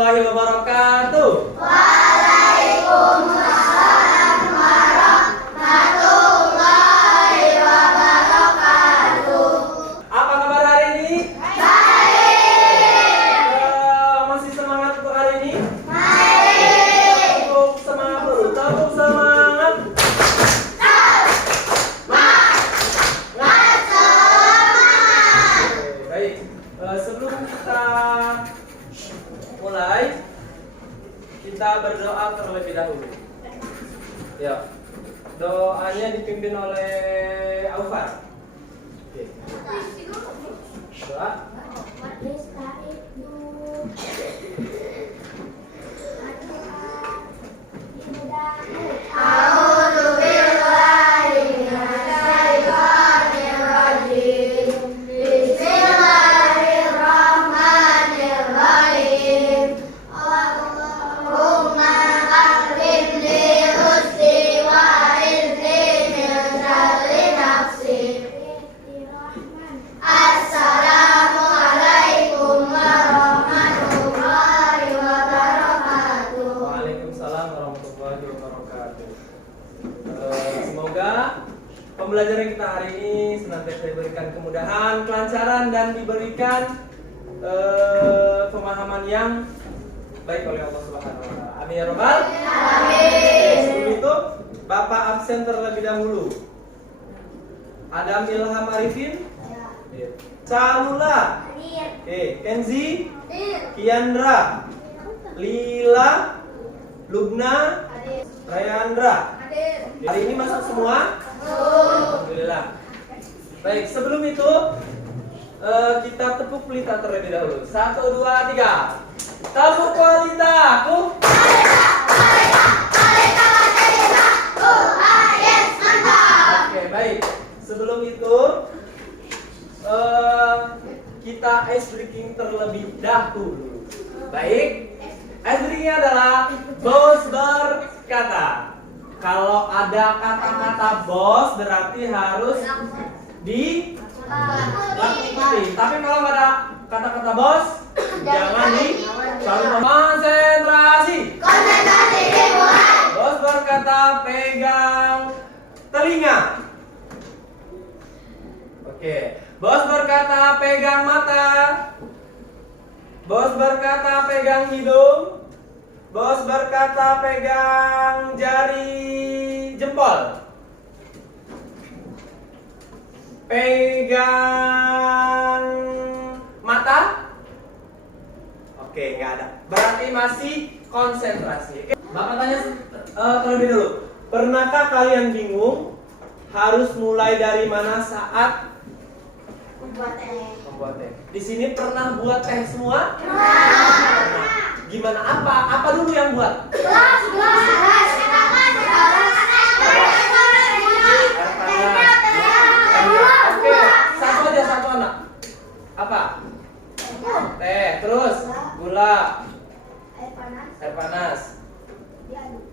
warahmatullahi wabarakatuh. Waalaikumsalam warahmatullahi wabarakatuh. Apa kabar hari ini? Baik. Masih semangat untuk hari ini? Baik. Tepuk semangat dulu. Tepuk semangat. Baik. Sebelum kita mulai, kita berdoa terlebih dahulu. Ya. Doanya dipimpin oleh Aufar. Oke. Doa. A'udzu billahi minasyaitonir rajim. Bismillahirrahmanirrahim. Allahumma akrim li rusdi wa izni min syarri nafsi. Assalamualaikum warahmatullahi wabarakatuh. Waalaikumsalam warahmatullahi wabarakatuh. Semoga pembelajaran kita hari ini senantiasa diberikan kemudahan, kelancaran, dan diberikan pemahaman yang baik oleh Allah Subhanahu wa taala. Amin ya rabbal Amin. Sebelum itu, Bapak absen terlebih dahulu. Adam Ilham Arifin, Salula, Kenzi, Kiandra, Lila, Lubna, Rayandra. Hari ini masuk semua? Alhamdulillah. Baik, sebelum itu kita tepuk pelita terlebih dahulu. 1, 2, 3. Tepuk pelitaku. Oke, baik. Sebelum itu kita ice breaking terlebih dahulu. Baik. Ice breakingnya adalah bos berkata. Kalau ada kata-kata bos berarti harus dilakukan. Tapi kalau nggak ada kata-kata bos, jangan konsentrasi. Konsentrasi dimulai. Bos berkata pegang telinga. Oke. Bos berkata pegang mata. Bos berkata pegang hidung. Bos berkata pegang jari jempol. Pegang mata. Oke, nggak ada. Berarti masih konsentrasi. Oke. Bapak tanya terlebih dulu. Pernahkah kalian bingung harus mulai dari mana saat membuat teh? Di sini pernah buat teh semua? Pernah. Gimana apa dulu yang buat? Gelas. Oke, satu anak. Apa? Teh, terus gula, air panas,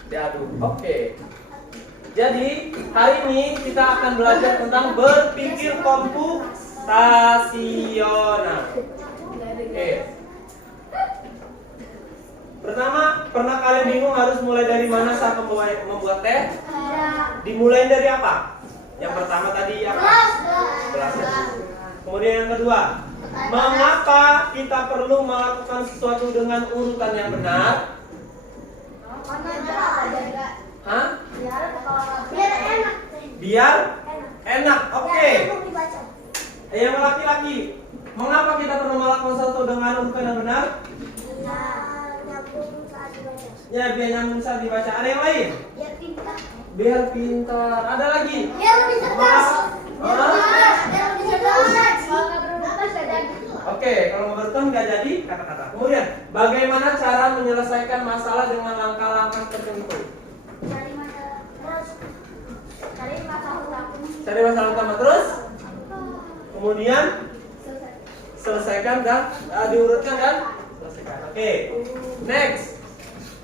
diaduk. Oke. Jadi hari ini kita akan belajar tentang berpikir komputasional. Oke. Pertama, pernah kalian bingung harus mulai dari mana saat membuat teh? Dimulai dari apa? Yang pertama tadi apa? Gelas. Kemudian yang kedua, mengapa kita perlu melakukan sesuatu dengan urutan yang benar? Hah? Biar enak. Oke. Yang laki-laki, mengapa kita perlu melakukan sesuatu dengan urutan yang benar? Ya, biar nyambung saat dibaca. Ada yang lain? Biar pintar. Ada lagi? Oke, kalau nggak beruntung nggak jadi kata-kata. Kemudian, bagaimana cara menyelesaikan masalah dengan langkah-langkah tertentu? Cari masalah utama terus. Kemudian selesaikan dan diurutkan dan selesaikan. Oke. Next.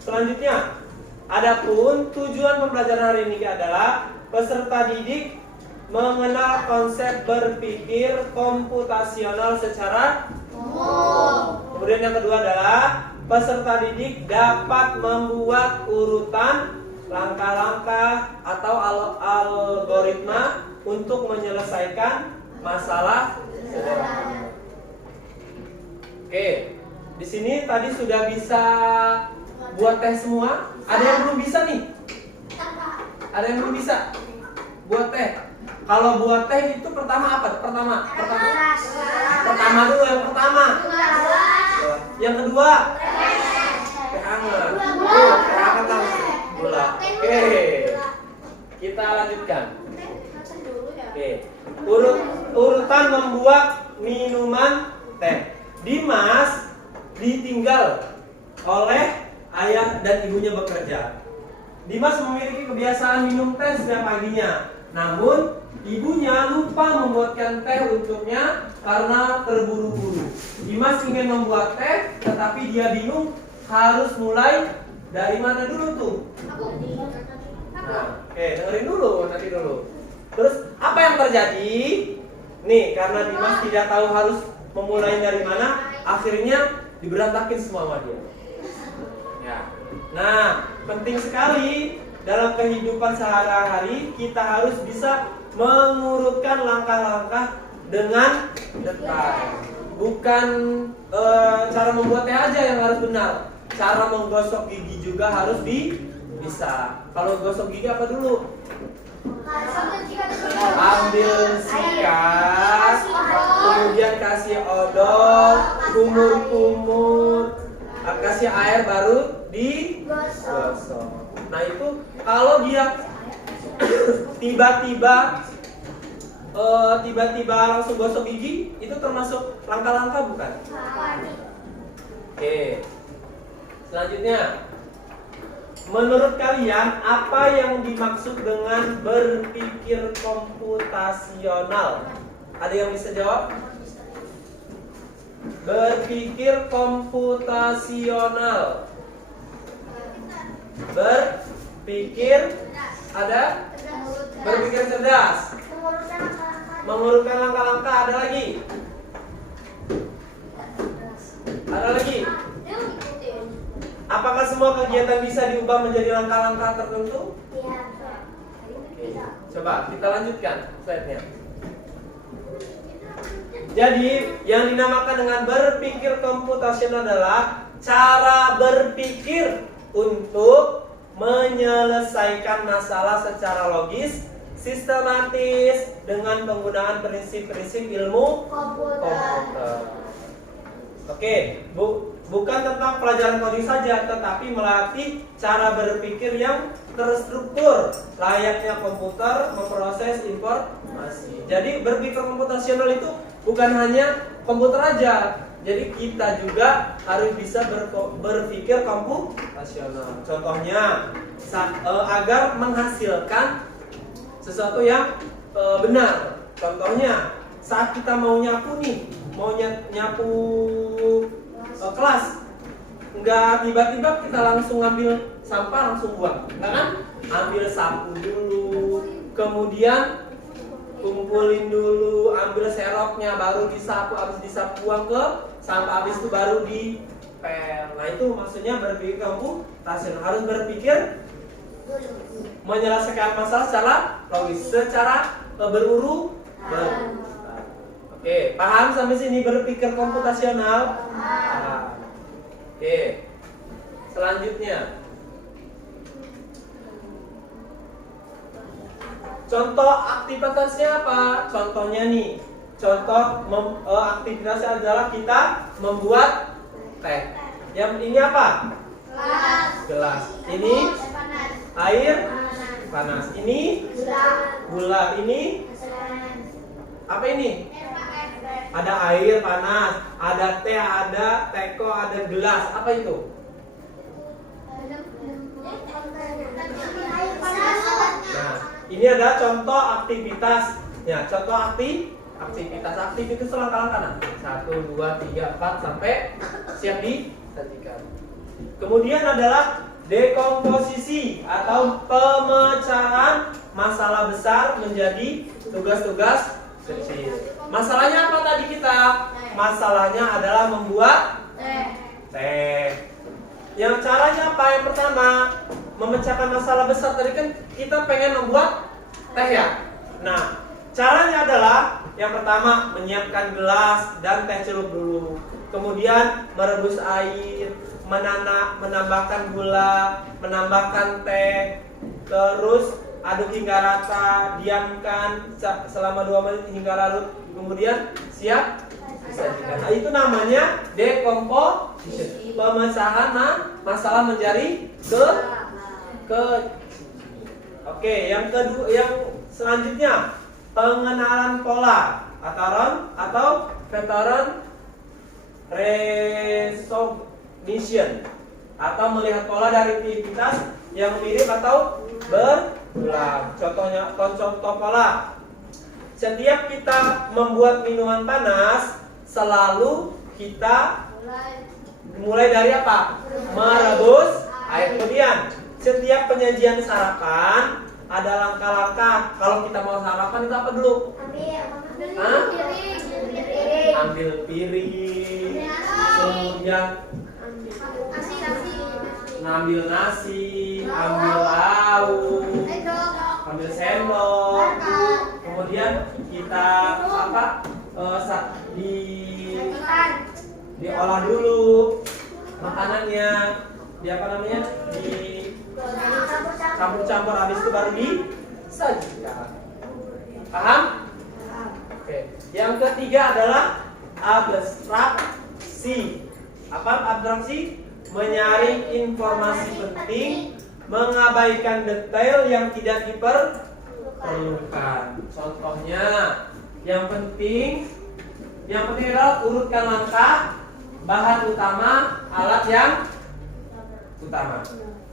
Selanjutnya, adapun tujuan pembelajaran hari ini adalah peserta didik mengenal konsep berpikir komputasional secara umum. Kemudian yang kedua adalah peserta didik dapat membuat urutan langkah-langkah atau algoritma untuk menyelesaikan masalah sederhana. Oke, di sini tadi sudah bisa buat teh semua. Ada yang belum bisa nih? Ada yang belum bisa buat teh? Kalau buat teh itu pertama apa? Pertama dulu yang pertama. Yang kedua, teh hangat. Teh hangat langsung. Gula. Oke, kita lanjutkan. Oke, urutan membuat minuman teh. Dimas ditinggal oleh ayah dan ibunya bekerja. Dimas memiliki kebiasaan minum teh setiap paginya. Namun, ibunya lupa membuatkan teh untuknya karena terburu-buru. Dimas ingin membuat teh, tetapi dia bingung harus mulai dari mana dulu tuh. Nah, oke, dengerin dulu, nanti dulu. Terus, apa yang terjadi? Nih, karena Dimas tidak tahu harus memulai dari mana, akhirnya diberantakin semua sama dia. Ya. Nah, penting sekali dalam kehidupan sehari-hari kita harus bisa mengurutkan langkah-langkah dengan detail. Bukan cara membuat teh aja yang harus benar. Cara menggosok gigi juga harus bisa. Kalau gosok gigi apa dulu? Ambil sikat, kemudian kasih odol, kumur-kumur, kasih air baru digosok. Nah itu kalau dia tiba-tiba langsung gosok gigi, itu termasuk langkah-langkah bukan? Oke, selanjutnya. Menurut kalian, apa yang dimaksud dengan berpikir komputasional? Ada yang bisa jawab? Berpikir komputasional. Berpikir ada? Berpikir cerdas. Mengurutkan langkah-langkah. Ada lagi? Ada lagi? Apakah semua kegiatan bisa diubah menjadi langkah-langkah tertentu? Iya. Coba kita lanjutkan slide-nya. Jadi, yang dinamakan dengan berpikir komputasional adalah cara berpikir untuk menyelesaikan masalah secara logis, sistematis dengan penggunaan prinsip-prinsip ilmu komputer. Oke, bukan tentang pelajaran coding saja, tetapi melatih cara berpikir yang terstruktur, layaknya komputer memproses informasi. Jadi berpikir komputasional itu bukan hanya komputer aja. Jadi kita juga harus bisa berpikir komputasional. Contohnya, agar menghasilkan sesuatu yang benar. Contohnya, saat kita mau nyapu nih, mau nyapu kelas, nggak tiba-tiba kita langsung ngambil sampah langsung buang, nggak kan? Ambil sapu dulu, kemudian kumpulin dulu, ambil seroknya, baru disapu, habis disapu buang ke sampah, habis itu baru dipel. Nah itu maksudnya berpikir komputasional, harus berpikir menyelesaikan masalah secara logis, secara berurutan. Oke, paham sampai sini berpikir komputasional? Paham. Oke, selanjutnya. Contoh aktivitasnya apa? Contohnya nih, aktivitasnya adalah kita membuat teh. Yang ini apa? Gelas. Ini air panas. Ini gula. Ini apa ini? Ada air panas, ada teh, ada teko, ada gelas. Apa itu? Nah, ini ada contoh aktivitas. Ya, contoh aktivitas. Aktivitas langkah-langkah. 1, 2, 3, 4 sampai siap disajikan. Kemudian adalah dekomposisi atau pemecahan masalah besar menjadi tugas-tugas kecil. Masalahnya apa tadi kita? Masalahnya adalah membuat teh. Yang caranya apa? Yang pertama, memecahkan masalah besar. Tadi kan kita pengen membuat teh ya. Nah, caranya adalah yang pertama menyiapkan gelas dan teh celup dulu. Kemudian merebus air, menambahkan gula, menambahkan teh. Terus aduk hingga rata, diamkan selama 2 menit hingga larut. Kemudian siap disajikan. Nah, itu namanya decomposition. Pemecahan masalah menjadi ke. Oke, yang kedua, yang selanjutnya pengenalan pola atau pattern recognition atau melihat pola dari aktivitas yang mirip atau berulang. Contoh pola. Setiap kita membuat minuman panas, selalu kita mulai dari apa? Merebus air. Kemudian setiap penyajian sarapan ada langkah-langkah. Kalau kita mau sarapan itu apa dulu? Ambil piring. Kemudian ngambil nasi, ambil lauk, ambil sendok. Kemudian kita diolah dulu makanannya, campur-campur, habis itu baru disajikan. Paham? Oke. Yang ketiga adalah abstraksi. Apa abstraksi? Menyaring informasi penting, mengabaikan detail yang tidak diperlukan. Contohnya, yang penting adalah urutkan langkah, bahan utama, alat yang utama.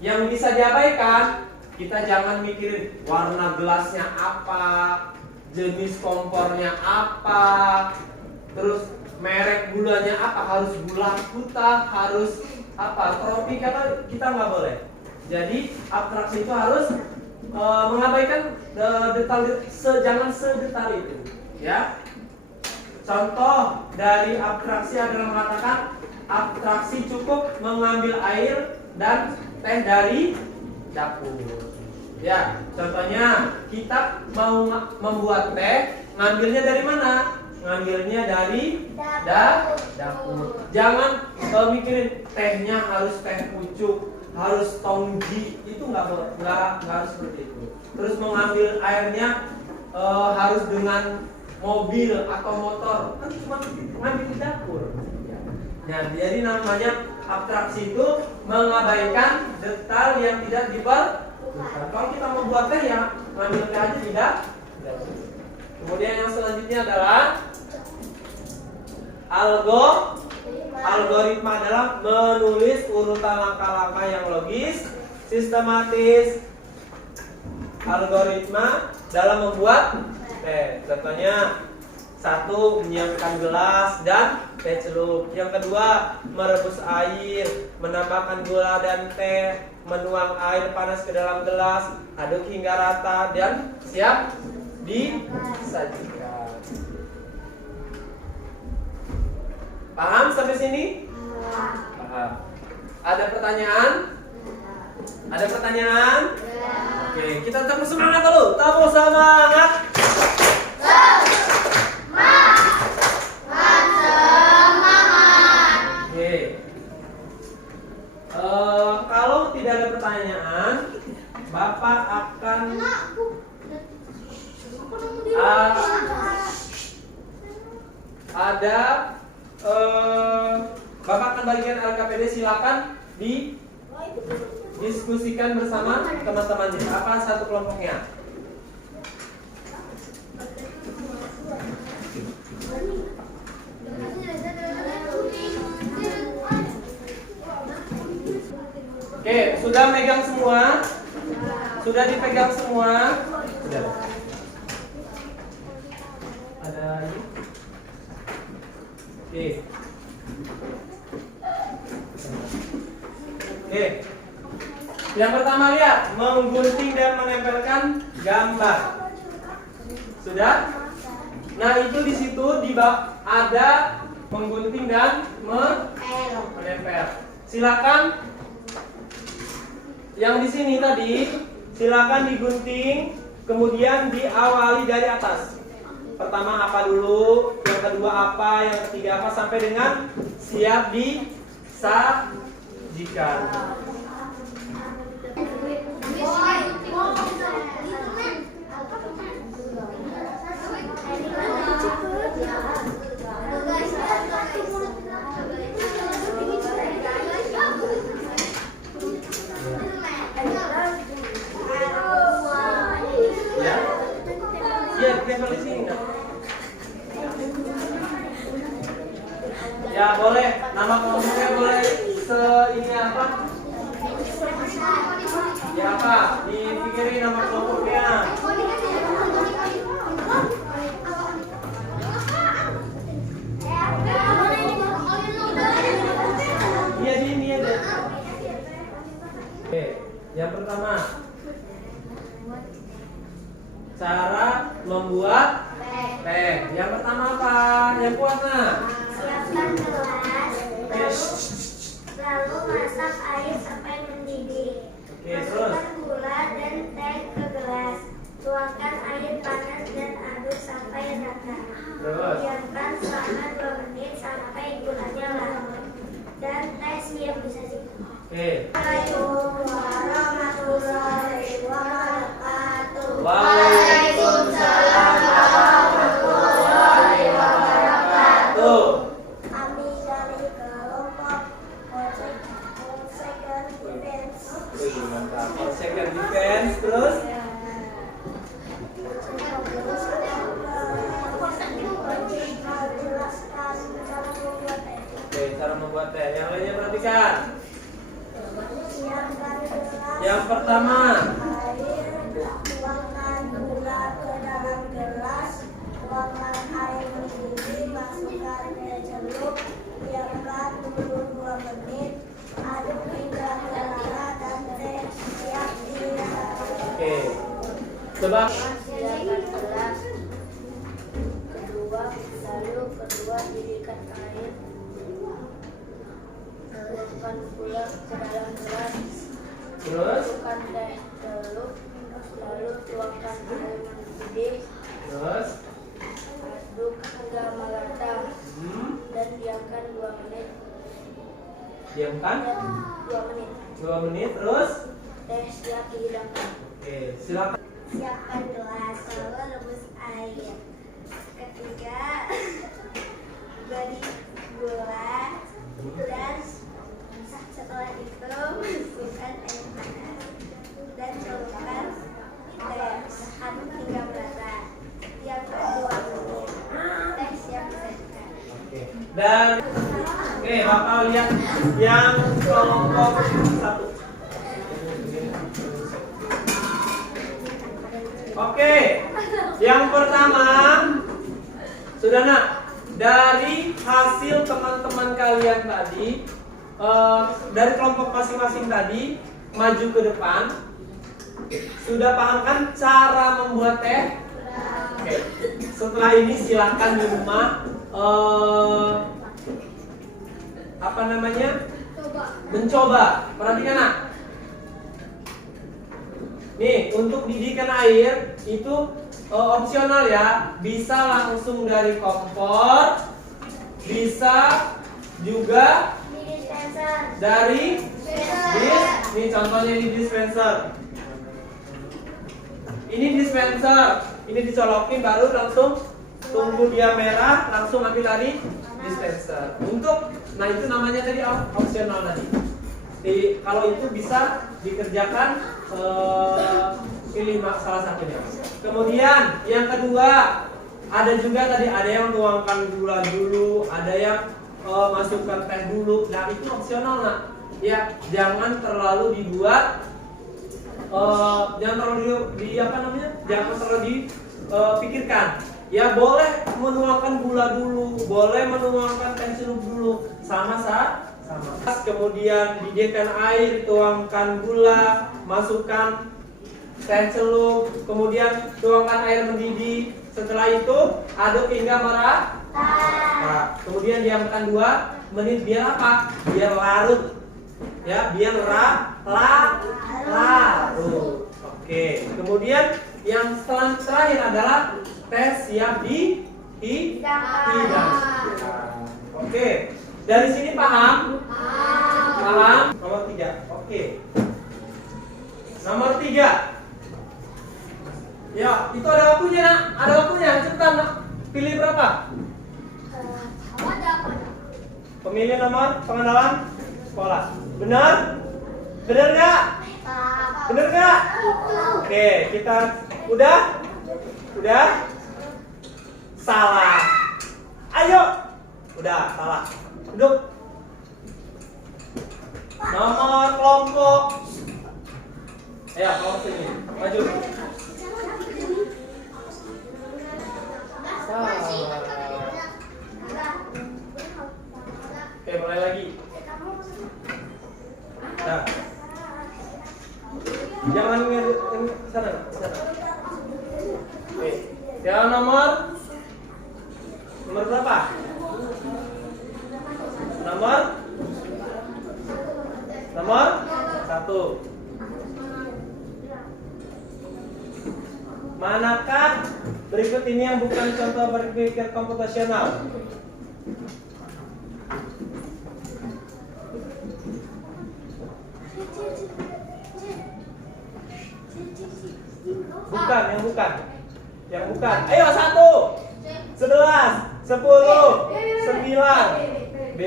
Yang bisa diabaikan, kita jangan mikirin warna gelasnya apa, jenis kompornya apa, terus merek gulanya apa, harus gula putih, harus apa, tropik, karena kita nggak boleh. Jadi abstraksi itu harus mengabaikan detail, jangan sedetail itu, ya. Contoh dari abstraksi adalah mengatakan abstraksi cukup mengambil air dan teh dari dapur. Ya, contohnya kita mau membuat teh, ngambilnya dari mana? Ngambilnya dari dapur. Jangan mikirin tehnya harus teh pucuk, harus tongji, itu nggak harus seperti itu. Terus mengambil airnya harus dengan mobil atau motor, kan cuma ngambil di dapur. Nah, jadi namanya abstraksi itu mengabaikan detail yang tidak diperlukan. Kalau kita membuat teh ya ngambil teh aja tidak. Kemudian yang selanjutnya adalah algoritma adalah menulis urutan langkah-langkah yang logis, sistematis. Algoritma dalam membuat teh. Contohnya, 1. Menyiapkan gelas dan teh celup. Yang kedua, merebus air, menambahkan gula dan teh, menuang air panas ke dalam gelas, aduk hingga rata dan siap disajikan. Paham sampai sini? Paham. Ada pertanyaan? Ada pertanyaan? Oke, kita tepuk semangat dulu. Tepuk semangat. Oke. Kalau tidak ada pertanyaan, Bapak akan Bapak akan bagikan LKPD, silakan didiskusikan bersama teman-temannya. Apa satu kelompoknya? Oke, sudah megang semua? Sudah dipegang semua? Sudah. Ada ini? Oke. Oke. Yang pertama lihat, menggunting dan menempelkan gambar. Sudah? Nah, itu di situ ada menggunting dan menempel. Silakan yang di sini tadi silakan digunting, kemudian diawali dari atas. Pertama apa dulu, yang kedua apa, yang ketiga apa, sampai dengan siap disajikan. Ya, iya, tempel di sini nggak? Ya boleh, nama kelompoknya boleh ini apa? Ya apa? Dipikirin nama kelompoknya. Iya di ini aja. Oke, yang pertama cara membuat teh. Yang pertama apa? Yang kuatnya. Siapkan gelas, lalu masak air sampai mendidih. Oke, terus. Masukkan gula dan teh ke gelas. Tuangkan air panas dan aduk sampai rata. Terus. Diamkan selama 2 menit sampai gulanya larut dan teh siap disajikan. Oke. Assalamualaikum warahmatullahi wabarakatuh. Waalaikumsalam warahmatullahi wabarakatuh. Kami dari kelompok Second Defense. Wih, mantap. Second defense, terus. Oke, cara membuat teh. Yang lainnya perhatikan. Yang pertama. Tuangkan gula ke dalam gelas, tuangkan air mendidih, masukkan teh celup, biarkan dulu 2 menit, aduk hingga merata dan teh siap disajikan. Oke. Coba. Siapkan gelas, kedua didihkan air, tuangkan gula ke dalam gelas, Terus. masukkan teh celup, lalu tuangkan air mendidih, Terus. aduk hingga merata dan diamkan 2 menit. Diamkan. 2 menit. 2 menit, terus. Teh siap dihidangkan. Oke, silakan. Siapkan gelas, lalu rebus air. Ketiga, beri gula dan setelah itu masukkan air panas dan celupkan teh, aduk hingga merata. Diamkan 2 menit. Teh siap disajikan. Oke. Dan Bapak lihat yang kelompok 1. Oke. Yang pertama, sudah nak, dari hasil teman-teman kalian tadi, dari kelompok masing-masing tadi, maju ke depan. Sudah paham kan cara membuat teh? Oke. Setelah ini silakan di rumah mencoba. Perhatikan nak. Nih, untuk didihkan air itu opsional ya. Bisa langsung dari kompor, bisa juga dari ini contohnya di dispenser. Ini dispenser, ini dicolokin baru langsung tunggu dia merah, langsung ambil dari dispenser. Nah itu namanya tadi opsional tadi. Kalau itu bisa dikerjakan, pilih salah satunya. Kemudian yang kedua, ada juga tadi ada yang tuangkan gula dulu, ada yang masukkan teh dulu. Nah itu opsional nak. Ya jangan terlalu dibuat, jangan terlalu dipikirkan. Ya boleh menuangkan gula dulu, boleh menuangkan teh celup dulu, sama. Kemudian didihkan air, tuangkan gula, masukkan teh celup, kemudian tuangkan air mendidih. Setelah itu aduk hingga merata. Nah, kemudian diamkan 2 menit biar apa? Biar larut. Ya, biar larut. Oke. Kemudian yang terakhir adalah tes siap hidang. Oke. Dari sini paham? Paham? Nomor 3. Oke. Nomor 3. Ya, itu ada waktunya, Nak. Ada waktunya. Cepetan, Nak. Pilih berapa? Pemilih nomor pengenalan sekolah. Benar? Benar nggak? Benar nggak? Oke, kita udah? Udah? Salah. Ayo. Udah, salah. Duduk. Nomor kelompok. Ayo, kelompok sini. Maju. Salah. Oke, mulai lagi. Nah. Jangan sana. Oke. Yang nomor berapa? Nomor 1. Manakah berikut ini yang bukan contoh berpikir komputasional? Yang bukan. Ayo 1, 11, 10, 9. B.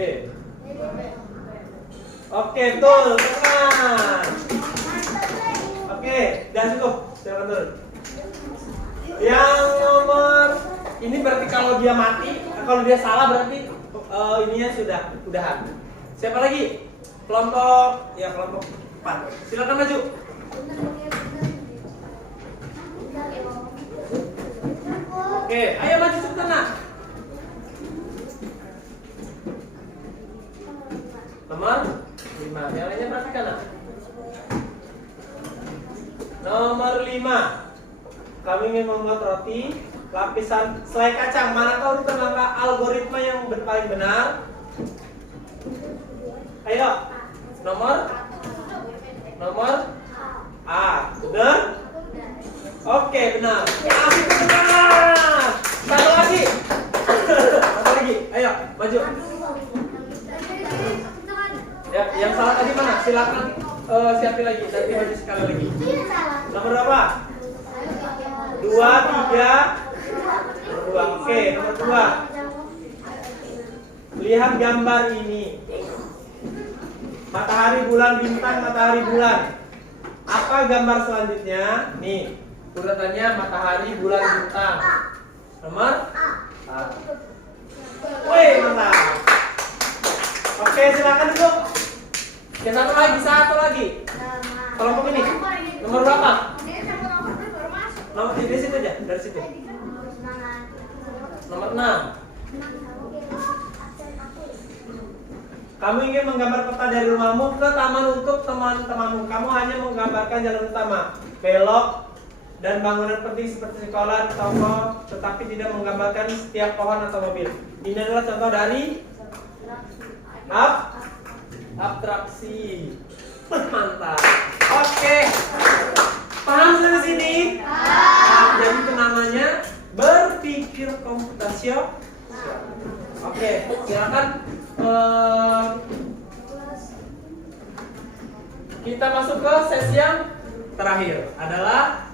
Oke, betul. Teman. Oke, dah cukup. Silakan turun. Yang nomor ini berarti kalau dia mati, kalau dia salah berarti ininya udahan. Siapa lagi? Kelompok 4. Silakan maju. Oke, ayo maju cepetan, Nak. Nomor 5. Yang lainnya perhatikan, Nak. Nomor 5. Kami ingin membuat roti lapisan selai kacang. Manakah urutan langkah algoritma yang paling benar? Ayo. Nomor A. Benar? Oke, benar. Asik, benar. Satu lagi. Ayo, maju. Ya, yang salah tadi mana? Silakan siapin lagi. Nanti maju sekali lagi. Nomor berapa? 2, 3. Oke, nomor 2. Lihat gambar ini. Matahari, bulan, bintang, matahari, bulan. Apa gambar selanjutnya? Nih, urutannya matahari, bulan, bintang. Nomor A. Wih, mantap. Oke, silakan duduk. Yang satu lagi. Kelompok ini. Nomor berapa? Nomor dari situ aja, dari situ. Nomor 6. Kamu ingin menggambar peta dari rumahmu ke taman untuk teman-temanmu. Kamu hanya menggambarkan jalan utama, belok, dan bangunan penting seperti sekolah, toko, tetapi tidak menggambarkan setiap pohon atau mobil. Ini adalah contoh dari abstraksi. Mantap. Oke. Paham sampai sini? Jadi namanya berpikir komputasional. Oke, silakan. Kita masuk ke sesi yang terakhir adalah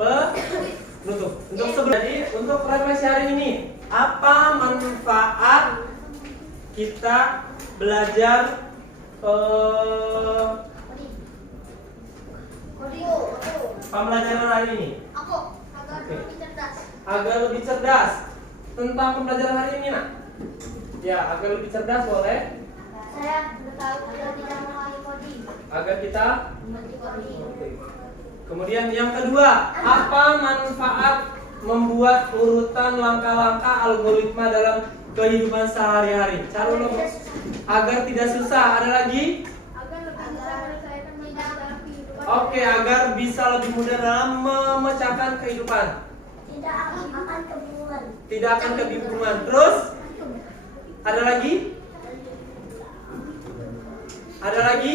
penutup. Untuk refleksi hari ini, apa manfaat kita belajar pembelajaran hari ini? Agar lebih cerdas. Tentang pembelajaran hari ini, Nak? Ya, agar lebih cerdas boleh. Saya tahu tidak mengulangi coding. Agar kita Mengerti coding. Kemudian yang kedua, apa manfaat membuat urutan langkah-langkah algoritma dalam kehidupan sehari-hari? Cara agar tidak susah. Ada lagi? Oke, agar bisa lebih mudah dalam memecahkan kehidupan. Tidak akan kebingungan. Terus? Ada lagi? Ada lagi?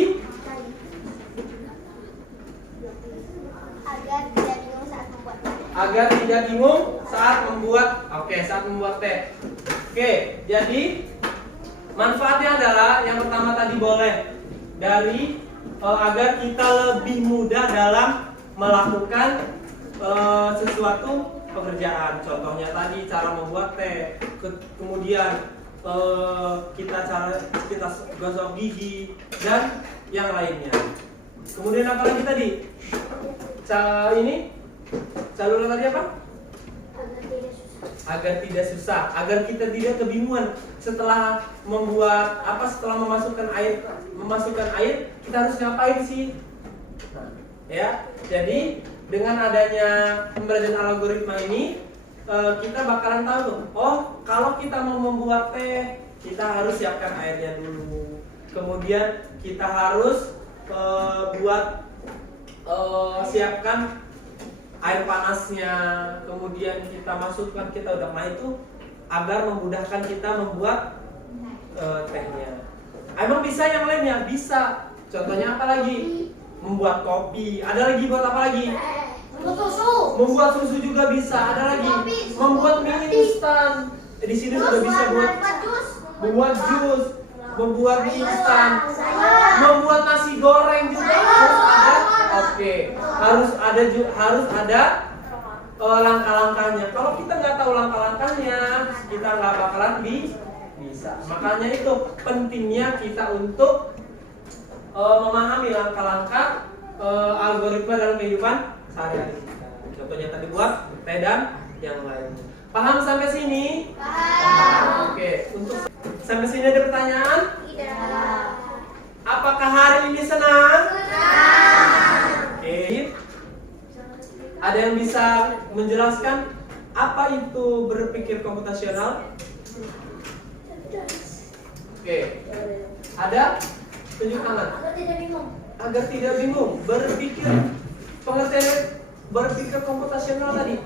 agar tidak bingung saat membuat teh. Oke, jadi manfaatnya adalah yang pertama tadi boleh dari agar kita lebih mudah dalam melakukan sesuatu pekerjaan. Contohnya tadi cara membuat teh, kemudian kita gosok gigi dan yang lainnya. Kemudian apa lagi tadi? Saluran tadi apa? Agar tidak susah, agar kita tidak kebingungan setelah memasukkan air, kita harus ngapain sih? Ya, jadi dengan adanya pembelajaran algoritma ini, kita bakalan tahu tuh, oh kalau kita mau membuat teh, kita harus siapkan airnya dulu. Kemudian kita harus siapkan air panasnya, kemudian kita masukkan, kita udah itu agar memudahkan kita membuat tehnya. Emang bisa yang lainnya? Bisa. Contohnya apa lagi? Membuat kopi. Ada lagi buat apa lagi? Membuat susu juga bisa. Ada lagi membuat mie instan. Di sini sudah bisa membuat jus, membuat mie instan, membuat nasi goreng juga harus ada. Harus ada langkah-langkahnya. Kalau kita nggak tahu langkah-langkahnya, kita nggak bakalan bisa. Makanya itu pentingnya kita untuk memahami langkah-langkah algoritma dalam kehidupan sehari-hari kita. Contohnya tadi buat teh dan yang lainnya. Paham sampai sini? Paham. Oke. Untuk sampai sini ada pertanyaan? Tidak. Apakah hari ini senang? Oke. Ada yang bisa menjelaskan apa itu berpikir komputasional? Oke. Ada? Tunjuk tangan. Agar tidak bingung. Pengertian berpikir komputasional tadi.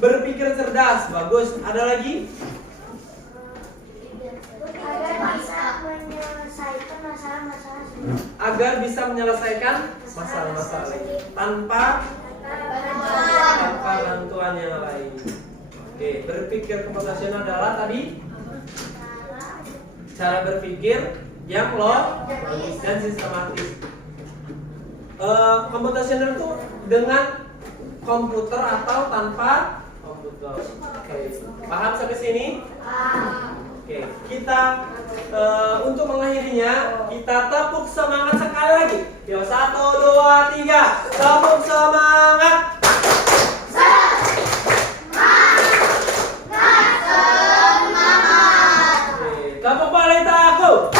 Berpikir cerdas. Bagus. Ada lagi? Agar bisa menyelesaikan masalah-masalah tanpa bantuan yang lain. Oke, berpikir komputasional adalah tadi cara berpikir yang logis dan sistematis. Komputasional itu dengan komputer atau tanpa komputer. Oke, paham sampai sini? Oke, kita untuk mengakhirinya kita tepuk semangat sekali lagi. Yo, 1, 2, 3, tepuk semangat. Tepuk balik aku.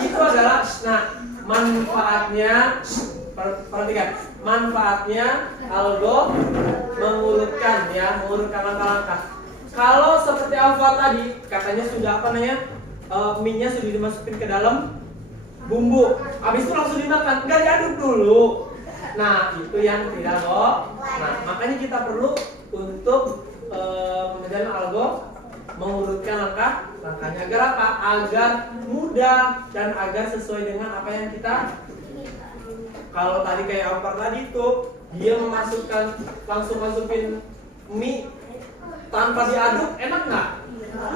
Itu adalah, manfaatnya. Perhatikan, manfaatnya algo mengurutkan langkah-langkah. Kalau seperti Alfa tadi, katanya sudah mie-nya sudah dimasukin ke dalam bumbu, habis itu langsung dimakan, nggak diaduk dulu. Nah, itu yang tidak makanya kita perlu untuk mengajarkan algo mengurutkan langkahnya agar apa? Agar mudah dan agar sesuai dengan apa yang kita. Kalau tadi kayak Alvar tadi itu, dia langsung masukin mie tanpa diaduk, enak nggak?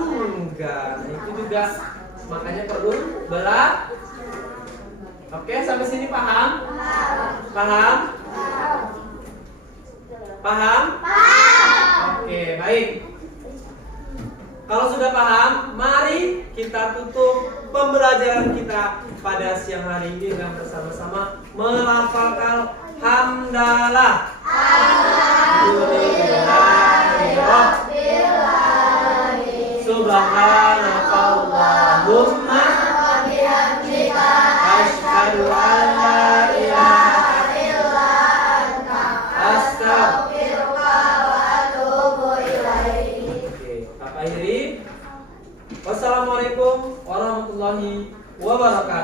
Enggak. Itu juga makanya perlu berat. Oke, sampai sini paham? Paham? Paham? Oke, baik. Kalau sudah paham, mari kita tutup pembelajaran kita pada siang hari ini dengan bersama-sama melafalkan hamdalah. Subhanakallahumma wa bihamdika asyhadu an la ilaha illa anta astaghfiruka wa atubu ilaik. Oke, Pak Akhiri. Wassalamualaikum warahmatullahi wabarakatuh.